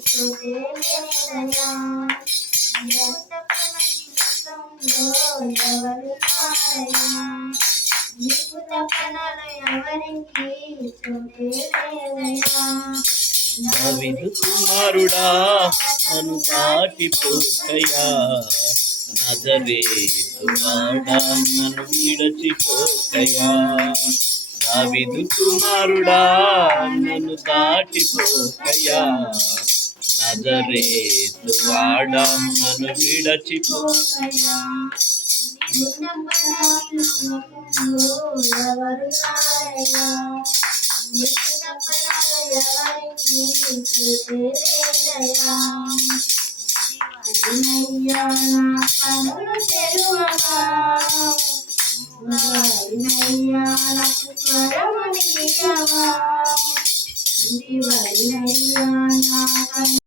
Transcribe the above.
చూడలేదయా ఎవరు కారయా నీకు తప్పనలు ఎవరికి చూడలేదయా దావీదు కుమారుడా నన్ను దాటిపోకయా నజరేతువాడా నన్ను విడచిపోకయా దావీదు కుమారుడా నన్ను దాటిపోకయా నజరేతువాడా నన్ను విడచిపోకయా ఎవరు కారయా నీకు తప్పనలు ఎవరికి చూడలేదయా వారినయ్యా నా కనులు తెరువగా వారినయ్యా నాకు స్వరము నీయవా వారినయ్యా నా